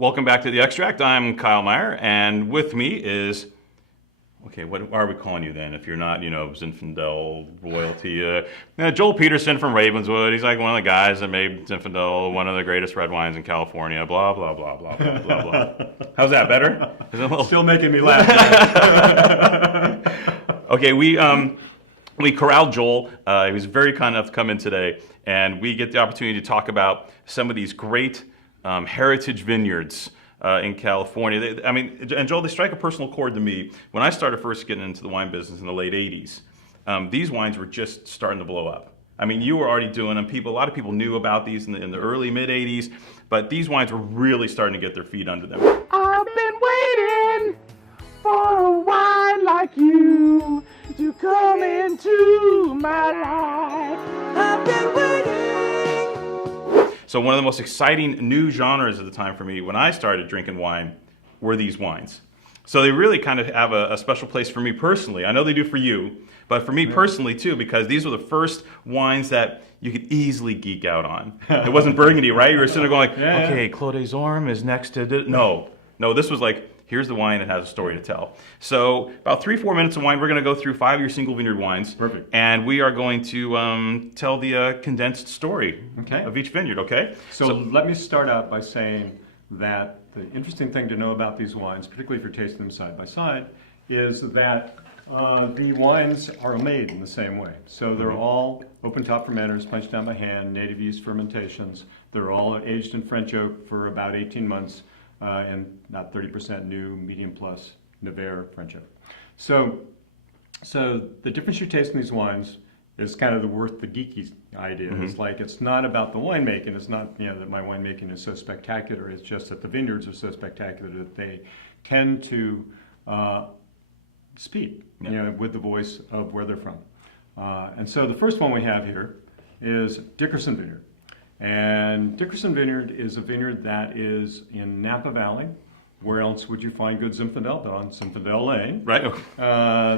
Welcome back to The Extract. I'm Kyle Meyer, and with me is, okay, what are we calling you then if you're not, Zinfandel royalty? Joel Peterson from Ravenswood. He's like one of the guys that made Zinfandel one of the greatest red wines in California, blah, blah, blah, blah, blah, blah, blah. How's that, better? Is it a little... Still making me laugh. Okay, we corralled Joel. He was very kind enough to come in today, and we get the opportunity to talk about some of these great heritage vineyards in California. And Joel, they strike a personal chord to me. When I started first getting into the wine business in the late 80s, these wines were just starting to blow up. I mean, you were already doing them. A lot of people knew about these in the early, mid-80s, but these wines were really starting to get their feet under them. I've been waiting for a wine like you to come into my life. I've been waiting. So one of the most exciting new genres at the time for me when I started drinking wine were these wines. So they really kind of have a special place for me personally. I know they do for you, but for me personally too, because these were the first wines that you could easily geek out on. It wasn't Burgundy, right? You were sitting there going like, okay, Clos des Ormes is next to... No, this was like, here's the wine that has a story to tell. So about 3-4 minutes of wine, we're going to go through 5-year single vineyard wines. Perfect. And we are going to tell the condensed story of each vineyard, okay? So let me start out by saying that the interesting thing to know about these wines, particularly if you're tasting them side by side, is that the wines are made in the same way. So they're all open top fermenters, punched down by hand, native yeast fermentations. They're all aged in French oak for about 18 months. And not 30% new, medium plus, Nevers, French oak. So the difference you taste in these wines is kind of the geeky idea. It's like, it's not about the winemaking. It's not, that my winemaking is so spectacular. It's just that the vineyards are so spectacular that they tend to speak, with the voice of where they're from. And so the first one we have here is Dickerson Vineyard. And Dickerson Vineyard is a vineyard that is in Napa Valley. Where else would you find good Zinfandel but on Zinfandel Lane? Right.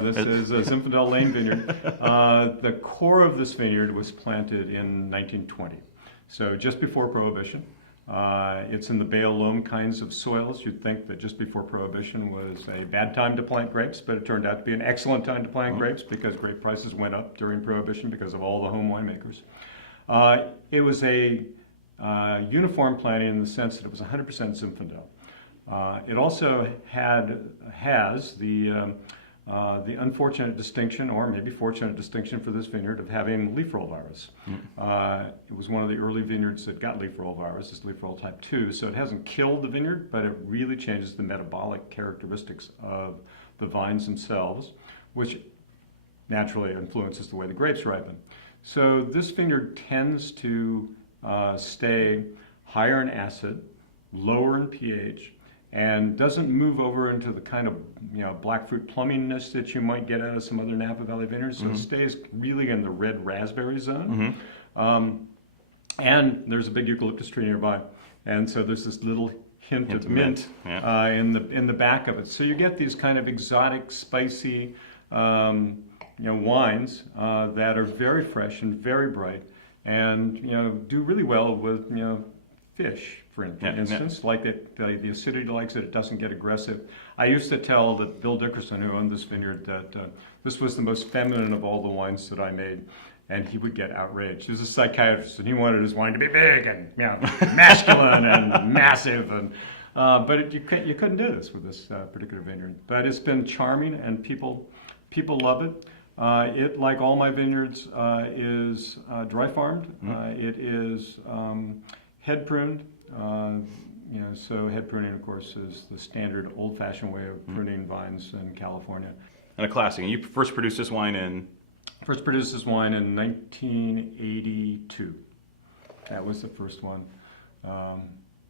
This is a Zinfandel Lane vineyard. The core of this vineyard was planted in 1920, so just before Prohibition. It's in the Bayeux loam kinds of soils. You'd think that just before Prohibition was a bad time to plant grapes, but it turned out to be an excellent time to plant grapes because grape prices went up during Prohibition because of all the home winemakers. It was a uniform planting in the sense that it was 100% Zinfandel. It also has the unfortunate distinction, or maybe fortunate distinction for this vineyard, of having leaf roll virus. It was one of the early vineyards that got leaf roll virus. It's leaf roll type 2, so it hasn't killed the vineyard, but it really changes the metabolic characteristics of the vines themselves, which naturally influences the way the grapes ripen. So this vineyard tends to stay higher in acid, lower in pH, and doesn't move over into the kind of black fruit plumminess that you might get out of some other Napa Valley vineyards. So it stays really in the red raspberry zone. And there's a big eucalyptus tree nearby, and so there's this little hint of mint in the back of it. So you get these kind of exotic, spicy wines that are very fresh and very bright, and do really well with fish, for instance. Like the acidity likes it. It doesn't get aggressive. I used to tell that Bill Dickerson, who owned this vineyard, that this was the most feminine of all the wines that I made, and he would get outraged. He was a psychiatrist, and he wanted his wine to be big and masculine and massive, and but you couldn't do this with this particular vineyard. But it's been charming, and people love it. It, like all my vineyards, is dry farmed. It is head pruned. So head pruning, of course, is the standard old-fashioned way of pruning vines in California. And a classic. And you first produced this wine in? First produced this wine in 1982. That was the first one.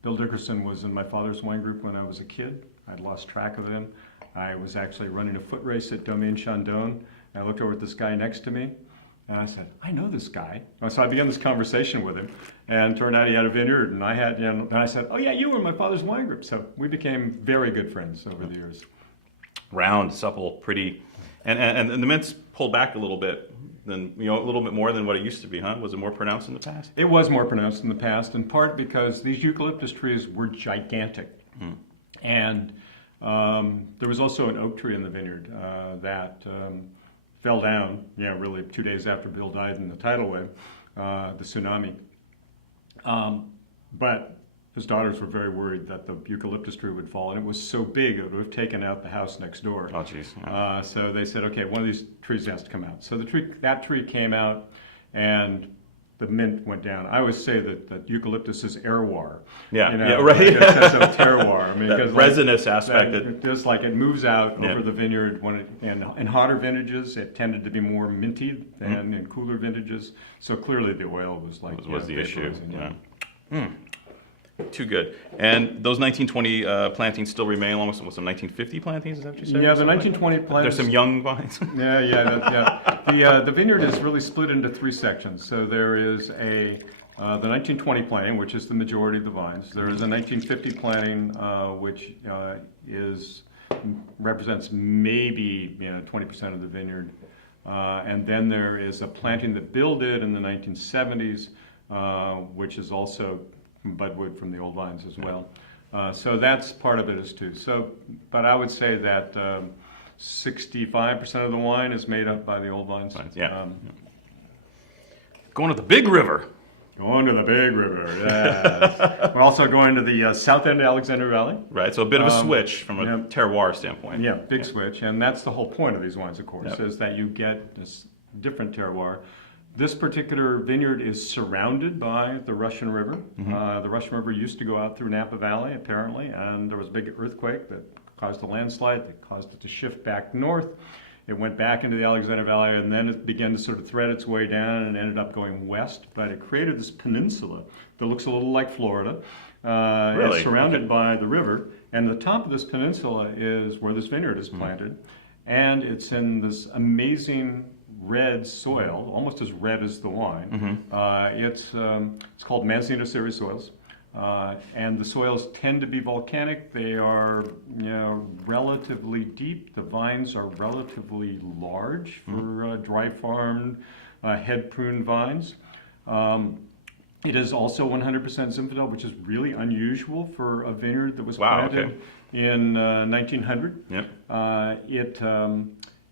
Bill Dickerson was in my father's wine group when I was a kid. I'd lost track of him. I was actually running a foot race at Domaine Chandon. I looked over at this guy next to me, and I said, I know this guy. So I began this conversation with him, and turned out he had a vineyard, and I had, and I said, oh yeah, you were in my father's wine group. So we became very good friends over the years. Round, supple, pretty, and the mint's pulled back a little bit. than, a little bit more than what it used to be, huh? Was it more pronounced in the past? It was more pronounced in the past, in part because these eucalyptus trees were gigantic. And there was also an oak tree in the vineyard that fell down, really 2 days after Bill died in the tidal wave, the tsunami. But his daughters were very worried that the eucalyptus tree would fall, and it was so big it would have taken out the house next door. Oh, jeez. So they said, okay, one of these trees has to come out. So that tree came out, and the mint went down. I always say that eucalyptus is airwar. Yeah, right. It's a terroir. I mean, that because resinous aspect. Just like it moves out over the vineyard. In hotter vintages, it tended to be more minty than in cooler vintages. So clearly the oil was was the issue. Too good. And those 1920 plantings still remain along with some 1950 plantings, is that what you said? Yeah, the 1920 plantings. There's some young vines. The vineyard is really split into 3 sections. So there is the 1920 planting, which is the majority of the vines. There is a 1950 planting, which represents maybe 20% of the vineyard. And then there is a planting that Bill did in the 1970s, which is also budwood from the old vines as well. So that's part of it as too. But I would say that 65% of the wine is made up by the old vines. Going to the big river. Going to the big river, yes. We're also going to the south end of Alexander Valley. Right, so a bit of a switch from a terroir standpoint. Yeah, big switch. And that's the whole point of these wines, of course, is that you get this different terroir. This particular vineyard is surrounded by the Russian River. The Russian River used to go out through Napa Valley, apparently, and there was a big earthquake that caused a landslide that caused it to shift back north. It went back into the Alexander Valley, and then it began to sort of thread its way down and ended up going west. But it created this peninsula that looks a little like Florida. Really? It's surrounded by the river, and the top of this peninsula is where this vineyard is planted. And it's in this amazing red soil, almost as red as the wine. It's called Manzanita series soils, and the soils tend to be volcanic. They are relatively deep. The vines are relatively large for dry farmed head pruned vines. It is also 100% Zinfandel, which is really unusual for a vineyard that was planted in 1900.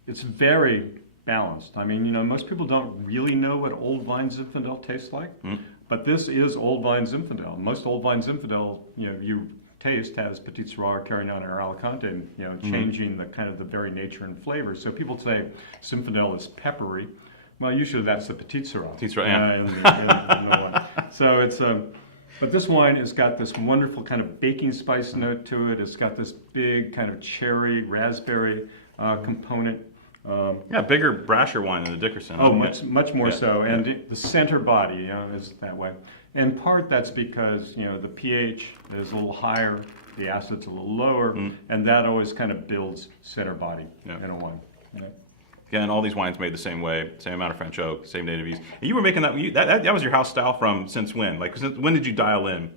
It's very balanced. I mean, most people don't really know what old vine Zinfandel tastes like, but this is old vine Zinfandel. Most old vine Zinfandel, you taste has Petit Syrah, Carignan, or Alicante, changing the kind of the very nature and flavor. So people say Zinfandel is peppery. Well, usually that's the Petit Syrah. Petit Syrah, in the wine. So it's but this wine has got this wonderful kind of baking spice note to it. It's got this big kind of cherry, raspberry component. Bigger, brasher wine than the Dickerson. Oh, much more so. And the center body, is that way. In part, that's because, the pH is a little higher, the acid's a little lower, and that always kind of builds center body in a wine. Yeah, and all these wines made the same way, same amount of French oak, same native yeast. And you were making that was your house style from since when? Like, when did you dial in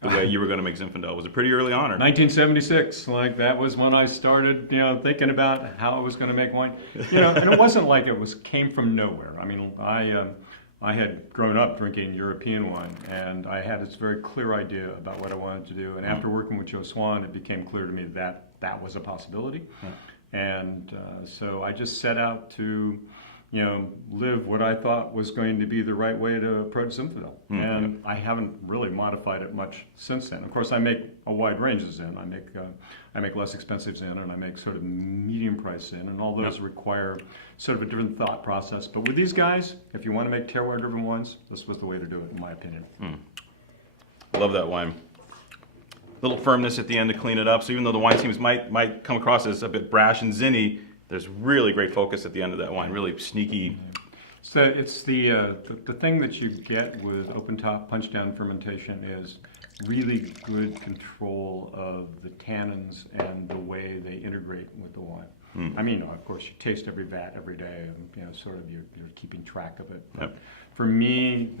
the way you were going to make Zinfandel? Was it pretty early on? Or? 1976, that was when I started, thinking about how I was going to make wine. And it wasn't like it came from nowhere. I mean, I had grown up drinking European wine, and I had this very clear idea about what I wanted to do. And after working with Joe Swan, it became clear to me that that was a possibility. And so I just set out to, live what I thought was going to be the right way to approach Zinfandel. And I haven't really modified it much since then. Of course, I make a wide range of Zin. I make less expensive Zin, and I make sort of medium price Zin, and all those require sort of a different thought process. But with these guys, if you want to make terroir-driven wines, this was the way to do it, in my opinion. Love that wine. Little firmness at the end to clean it up. So even though the wine seems might come across as a bit brash and zinny, there's really great focus at the end of that wine. Really sneaky. So it's the thing that you get with open top punch down fermentation is really good control of the tannins and the way they integrate with the wine. I mean, of course, you taste every vat every day, and sort of you're keeping track of it. But for me,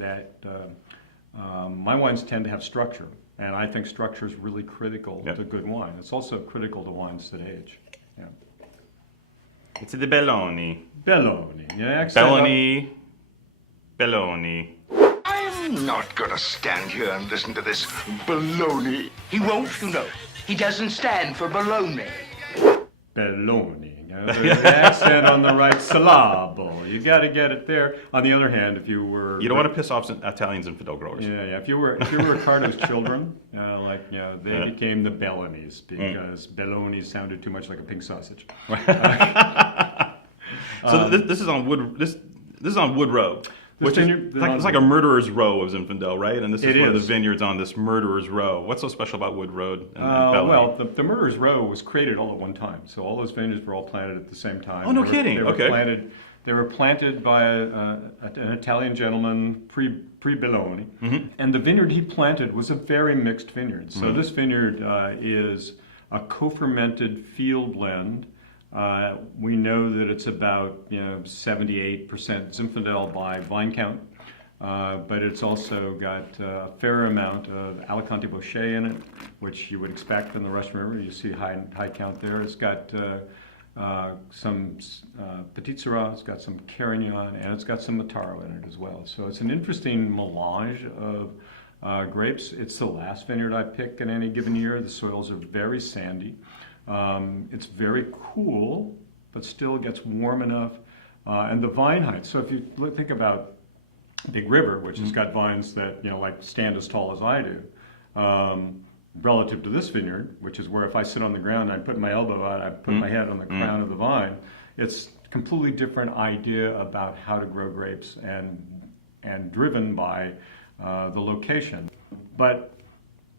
my wines tend to have structure. And I think structure is really critical to good wine. It's also critical to wines that age. It's the Belloni. Belloni. Belloni. Belloni. I'm I'm not gonna stand here and listen to this baloney. He won't, you know. He doesn't stand for baloney. Baloney. The accent on the right syllable. You got to get it there. On the other hand, if you were... You don't want to piss off some Italians and Zinfandel growers. Yeah. If you were Ricardo's children, they became the Bellonis because Belloni sounded too much like a pink sausage. So this is on Wood. This is on Wood Row. Which is it's like a murderer's row of Zinfandel, right? And this is one of the vineyards on this murderer's row. What's so special about Wood Road and Belloni? Well, the murderer's row was created all at one time. So all those vineyards were all planted at the same time. Oh, no kidding. They were planted by an Italian gentleman pre-Belloni. Mm-hmm. And the vineyard he planted was a very mixed vineyard. So this vineyard is a co-fermented field blend. We know that it's about 78% Zinfandel by vine count, but it's also got a fair amount of Alicante Bouschet in it, which you would expect in the Russian River. You see high count there. It's got some Petit Syrah, it's got some Carignan, and it's got some Mataro in it as well. So it's an interesting melange of grapes. It's the last vineyard I pick in any given year. The soils are very sandy. It's very cool, but still gets warm enough. And the vine height. So if you think about Big River, which has got vines that stand as tall as I do, relative to this vineyard, which is where if I sit on the ground, I put my elbow out, I put my head on the crown of the vine. It's a completely different idea about how to grow grapes and driven by the location. But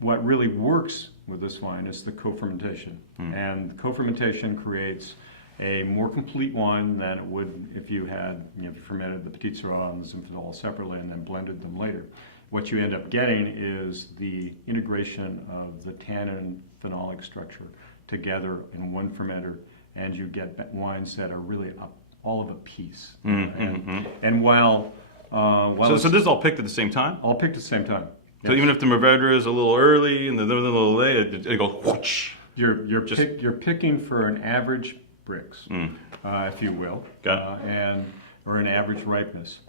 what really works with this wine is the co-fermentation. And co-fermentation creates a more complete wine than it would if you had fermented the Petit Syrah and the Zinfandel separately and then blended them later. What you end up getting is the integration of the tannin phenolic structure together in one fermenter, and you get wines that are really all of a piece. And while so this is all picked at the same time? All picked at the same time. So even if the Mourvedre is a little early and the little late, it goes whoosh. You're picking for an average Brix, if you will, or an average ripeness.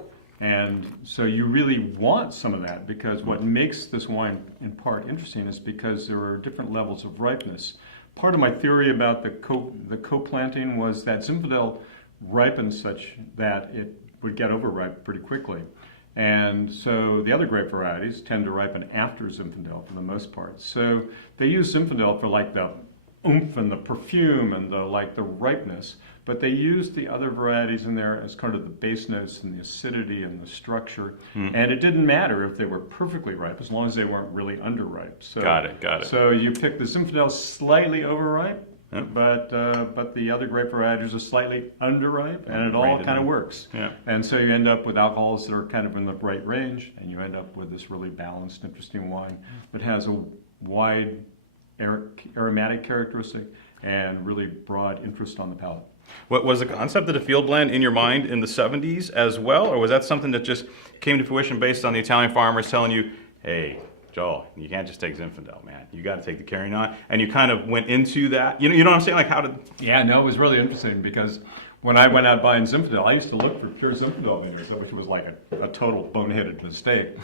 And so you really want some of that because what makes this wine in part interesting is because there are different levels of ripeness. Part of my theory about the co-planting was that Zinfandel ripens such that it would get overripe pretty quickly. And so the other grape varieties tend to ripen after Zinfandel for the most part. So they use Zinfandel for the oomph and the perfume and the ripeness, but they use the other varieties in there as kind of the base notes and the acidity and the structure. And it didn't matter if they were perfectly ripe as long as they weren't really underripe. So, got it. So you pick the Zinfandel slightly overripe, but the other grape varieties are slightly underripe, and it all kind of works. Yeah. And so you end up with alcohols that are kind of in the right range, and you end up with this really balanced, interesting wine that has a wide aromatic characteristic and really broad interest on the palate. What was the concept of the field blend in your mind in the 70s as well, or was that something that just came to fruition based on the Italian farmers telling you, hey, Joel, you can't just take Zinfandel, man. You got to take the Carignan, and you kind of went into that. You know what I'm saying? Like how did? Yeah, no, it was really interesting because when I went out buying Zinfandel, I used to look for pure Zinfandel vineyards, which was like a total boneheaded mistake.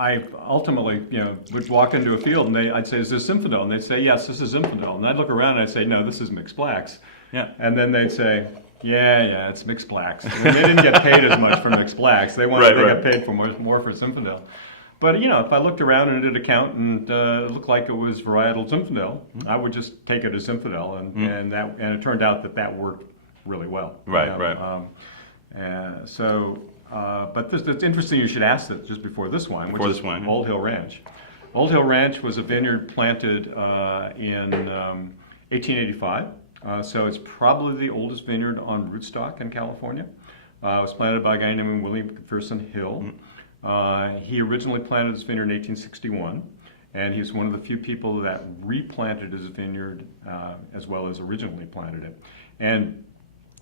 I ultimately, would walk into a field and I'd say, "Is this Zinfandel?" And they'd say, "Yes, this is Zinfandel." And I'd look around and I'd say, "No, this is mixed blacks." Yeah. And then they'd say, "Yeah, it's mixed blacks." And they didn't get paid as much for mixed blacks. They got paid for more for Zinfandel. But if I looked around and did a count and it looked like it was varietal Zinfandel, I would just take it as Zinfandel, and it turned out that worked really well. Right. But it's interesting you should ask that just before this wine, which is Old Hill Ranch. Old Hill Ranch was a vineyard planted in 1885, so it's probably the oldest vineyard on rootstock in California. It was planted by a guy named William Peterson Hill. He originally planted this vineyard in 1861, and he was one of the few people that replanted his vineyard as well as originally planted it. And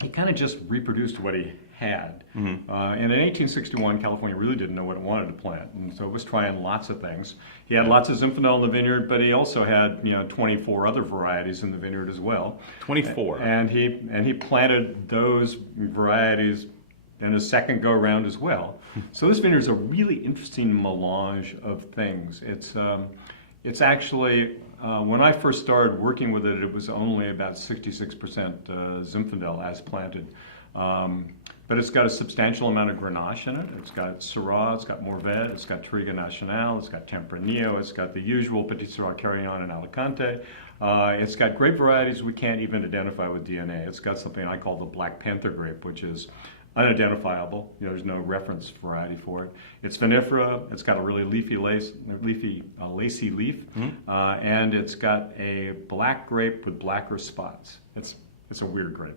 he kind of just reproduced what he had. And in 1861, California really didn't know what it wanted to plant, and so it was trying lots of things. He had lots of Zinfandel in the vineyard, but he also had 24 other varieties in the vineyard as well. 24. And he planted those varieties in a second go around as well. So this vineyard is a really interesting melange of things. It's actually, when I first started working with it, it was only about 66% Zinfandel as planted. But it's got a substantial amount of Grenache in it. It's got Syrah, it's got Mourvèdre, it's got Touriga Nacional, it's got Tempranillo, it's got the usual Petit Syrah Carignan and Alicante. It's got grape varieties we can't even identify with DNA. It's got something I call the Black Panther grape, which is unidentifiable. There's no reference variety for it. It's vinifera. It's got a really lacy leaf, and it's got a black grape with blacker spots. It's a weird grape,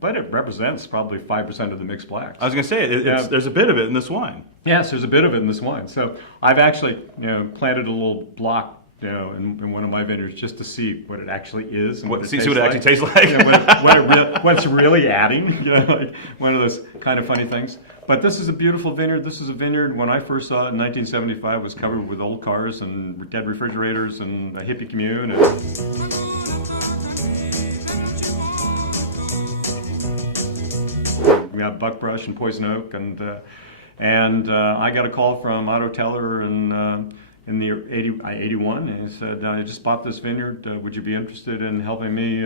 but it represents probably 5% of the mixed blacks. I was going to say, there's a bit of it in this wine. Yes, there's a bit of it in this wine. So I've actually, planted a little block, in one of my vineyards just to see what it actually is and see what it actually tastes like. What it's really adding, like one of those kind of funny things. But this is a beautiful vineyard. This is a vineyard, when I first saw it in 1975, was covered with old cars and dead refrigerators and a hippie commune. We got buckbrush and poison oak, and I got a call from Otto Teller in the 81, and he said, "I just bought this vineyard. Would you be interested in helping me,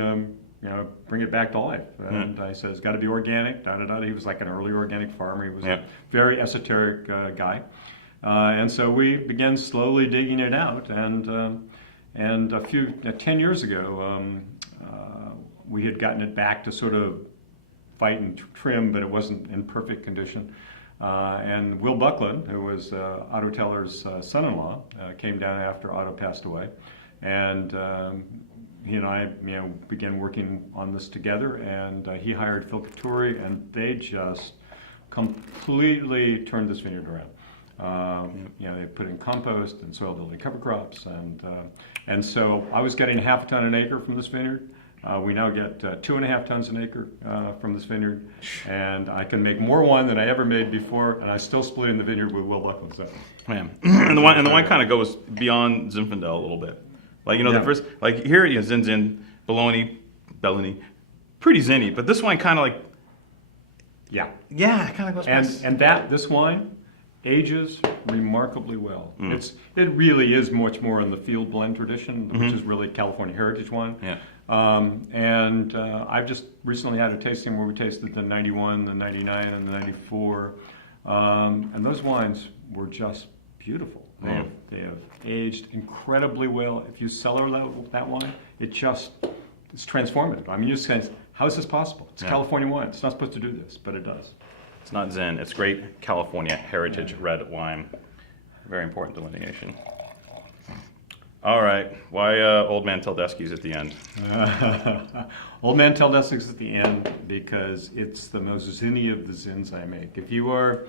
bring it back to life?" And I said, "It's got to be organic." Da da da. He was like an early organic farmer. He was a very esoteric guy, and so we began slowly digging it out. And 10 years ago, we had gotten it back to sort of fight and trim, but it wasn't in perfect condition. And Will Buckland, who was Otto Teller's son-in-law, came down after Otto passed away, and he and I, began working on this together. And he hired Phil Couturi, and they just completely turned this vineyard around. They put in compost and soil-building cover crops, and so I was getting half a ton an acre from this vineyard. We now get 2.5 tons an acre from this vineyard, and I can make more wine than I ever made before, and I still split in the vineyard with Will Buckland. So. Man, and the wine kind of goes beyond Zinfandel a little bit. Like the first, like here, Zin, Belloni, pretty zinny, but this wine kind of like, it kind of goes past. And this wine ages remarkably well. It really is much more in the field blend tradition, which is really California heritage wine. And I've just recently had a tasting where we tasted the 91, the 99, and the 94, and those wines were just beautiful. They have aged incredibly well. If you cellar that wine, it's transformative. I mean, you just say, how is this possible? It's California wine. It's not supposed to do this, but it does. It's not Zen. It's great California heritage red wine. Very important delineation. All right. Why Old Man Teldeschi's at the end? Old Man Teldeschi's at the end because it's the most zinny of the zins I make. If you are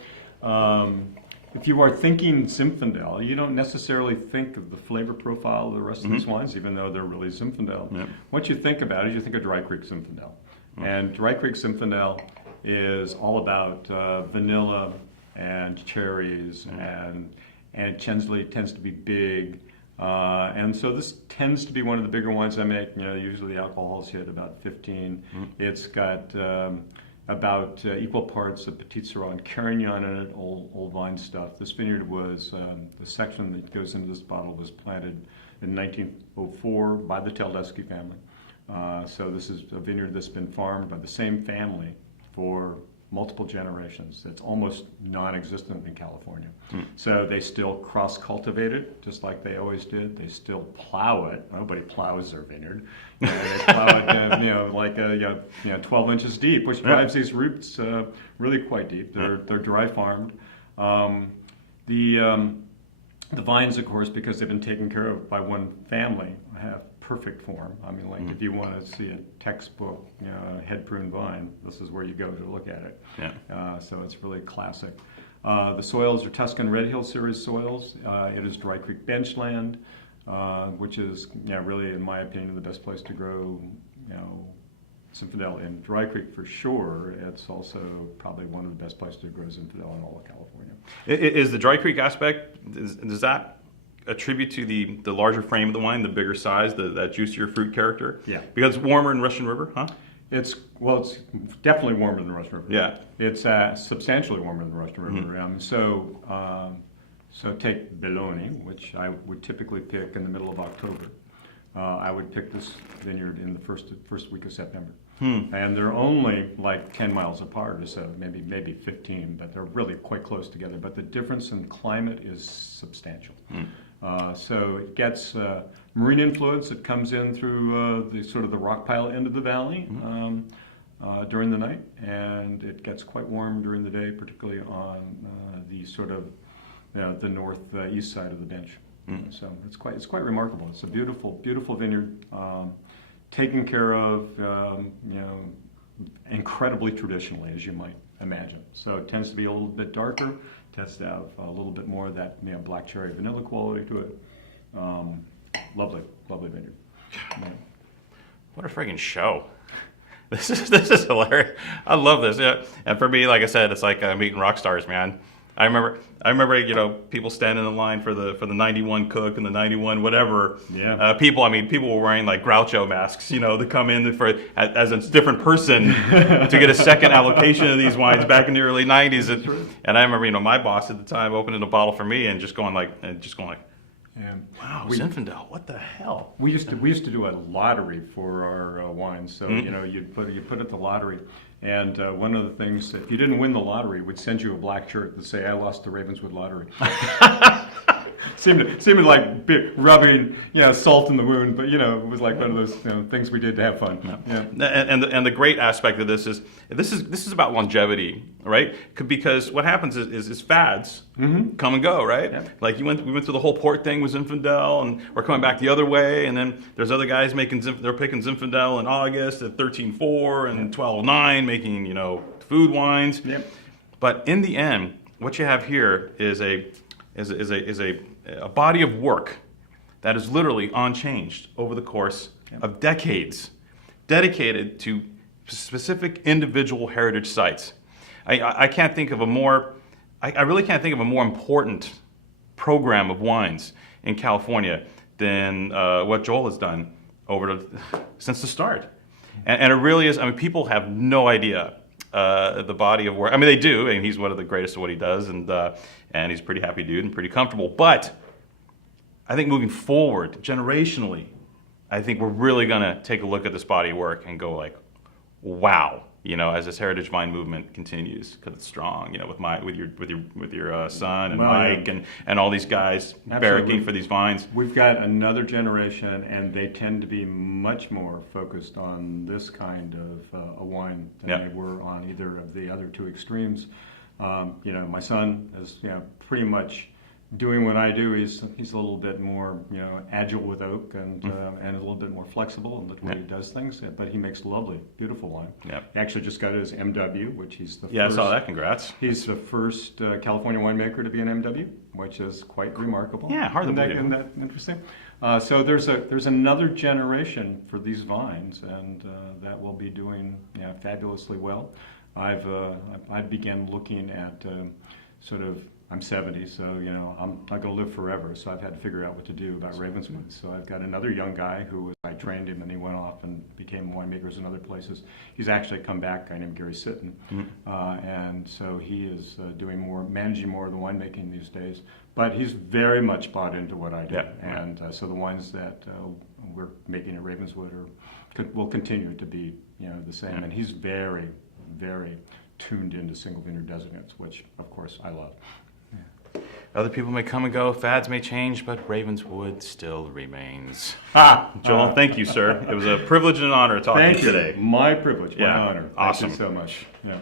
thinking Zinfandel, you don't necessarily think of the flavor profile of the rest of these wines, even though they're really Zinfandel. What you think about is you think of Dry Creek Zinfandel. And Dry Creek Zinfandel is all about vanilla and cherries, and it generally tends to be big. And so this tends to be one of the bigger wines I make. Usually the alcohol's hit about 15. It's got about equal parts of Petit Syrah and Carignan in it, old vine stuff. This vineyard was, the section that goes into this bottle was planted in 1904 by the Teldeschi family. So this is a vineyard that's been farmed by the same family for multiple generations. It's almost non-existent in California. So they still cross-cultivate it, just like they always did. They still plow it. Nobody plows their vineyard. They plow it, like 12 inches deep, which drives these roots really quite deep. They're dry farmed. The vines, of course, because they've been taken care of by one family, have perfect form. I mean, like if you want to see a textbook, head prune vine, this is where you go to look at it. So it's really classic. The soils are Tuscan Red Hill Series soils. It is Dry Creek benchland, which is really, in my opinion, the best place to grow Zinfandel in Dry Creek for sure. It's also probably one of the best places to grow Zinfandel in all of California. Is the Dry Creek aspect, does that attribute to the larger frame of the wine, the bigger size, that juicier fruit character? Yeah. Because it's warmer in Russian River, huh? It's definitely warmer than the Russian River. Yeah. It's substantially warmer than the Russian River. So take Bologna, which I would typically pick in the middle of October. I would pick this vineyard in the first week of September. And they're only like 10 miles apart or so, maybe 15, but they're really quite close together. But the difference in climate is substantial. So it gets marine influence that comes in through the sort of the rock pile end of the valley during the night, and it gets quite warm during the day, particularly on the sort of the northeast side of the bench. So it's quite remarkable. It's a beautiful vineyard, taken care of, incredibly traditionally, as you might imagine. So it tends to be a little bit darker, tends to have a little bit more of that black cherry vanilla quality to it. Lovely vineyard. Yeah. What a friggin' show. This is hilarious. I love this. Yeah. And for me, like I said, it's like meeting rock stars, man. I remember, people standing in line for the 91 Cook and the 91 whatever. Yeah. People were wearing like Groucho masks, to come in as a different person to get a second allocation of these wines back in the early 90s. And I remember, my boss at the time opening a bottle for me and just going like, wow, Zinfandel, what the hell? We used to do a lottery for our wines. So you put it at the lottery, and one of the things, if you didn't win the lottery, would send you a black shirt that say, "I lost the Ravenswood lottery." seemed like rubbing salt in the wound, but it was like one of those things we did to have fun. Yeah. And the great aspect of this is about longevity, right? Because what happens is fads come and go, right? Yeah. Like we went through the whole port thing with Zinfandel, and we're coming back the other way, and then there's other guys they're picking Zinfandel in August at 13.4 and 12.9, making food wines. Yep. But in the end, what you have here is a body of work that is literally unchanged over the course of decades, dedicated to specific individual heritage sites. I can't think of I really can't think of a more important program of wines in California than what Joel has done since the start. And it really is, people have no idea the body of work. They do, and he's one of the greatest at what he does, and he's a pretty happy dude and pretty comfortable. But I think moving forward, generationally, I think we're really going to take a look at this body of work and go like, wow, as this heritage vine movement continues, because it's strong, with your son and Mike and all these guys barracking for these vines. We've got another generation, and they tend to be much more focused on this kind of a wine than they were on either of the other two extremes. My son is pretty much doing what I do. He's a little bit more agile with oak and a little bit more flexible in the way he does things. But he makes lovely, beautiful wine. Yep. He actually just got his MW, which he's the first. I saw that. Congrats. He's the first California winemaker to be an MW, which is quite remarkable. Yeah, hard to believe. Isn't that interesting? So there's another generation for these vines, and that will be doing fabulously well. I began looking at I'm 70, so I'm not going to live forever. So I've had to figure out what to do about Ravenswood. So I've got another young guy I trained him, and he went off and became winemakers in other places. He's actually come back, a guy named Gary Sitton, and so he is managing more of the winemaking these days. But he's very much bought into what I do, and so the wines that we're making at Ravenswood will continue to be the same. And he's very, very tuned into single vineyard designates, which of course I love. Other people may come and go, fads may change, but Ravenswood still remains. Joel, thank you, sir. It was a privilege and an honor talking to you today. My privilege, my honor. Awesome. Thank you so much. Yeah.